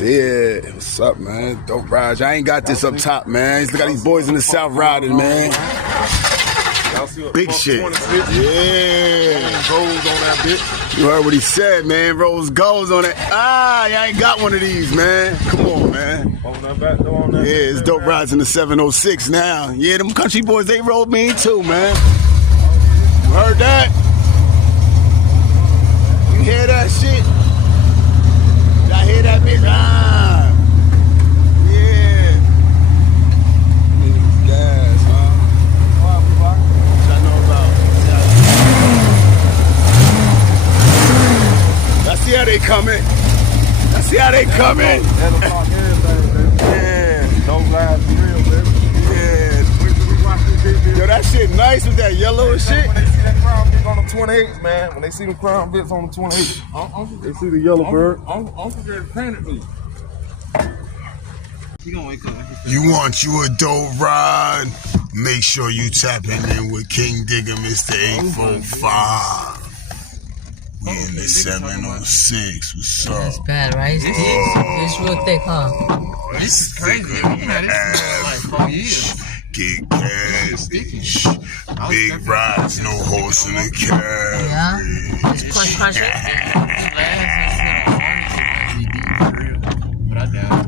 Yeah, what's up, man? Dope Raj. I ain't got this up top, man. Look at these boys in the South riding, man. Big shit. Yeah. Rose on that bitch. You heard what he said, man. Rose goes on it. Ah, y'all ain't got one of these, man. Come on, man. Yeah, it's Dope Rides in the 706 now. Yeah, them country boys, they rolled me too, man. You heard that? You hear that shit? Y'all hear that bitch? Ah. Yeah. Niggas gas, huh? What y'all know about? Y'all see how they coming? Y'all see how they coming? Yeah. Don't lie, for real, baby. Yeah. Yo, that shit nice with that yellow and shit. When they see that crown bits on the 28, man. When they see the crown bits on the 28, they see the yellow bird. I'm forgetting to paint it, dude. You want you a dope ride? Make sure you tapping in with King Digger, Mr845. We in the 706. What's up? That's bad, right? It's real thick, huh? This is crazy. You know, this is like 4 years. Get cash. Big rides, no horse in the carriage. Yeah. It's crunch. But I doubt it.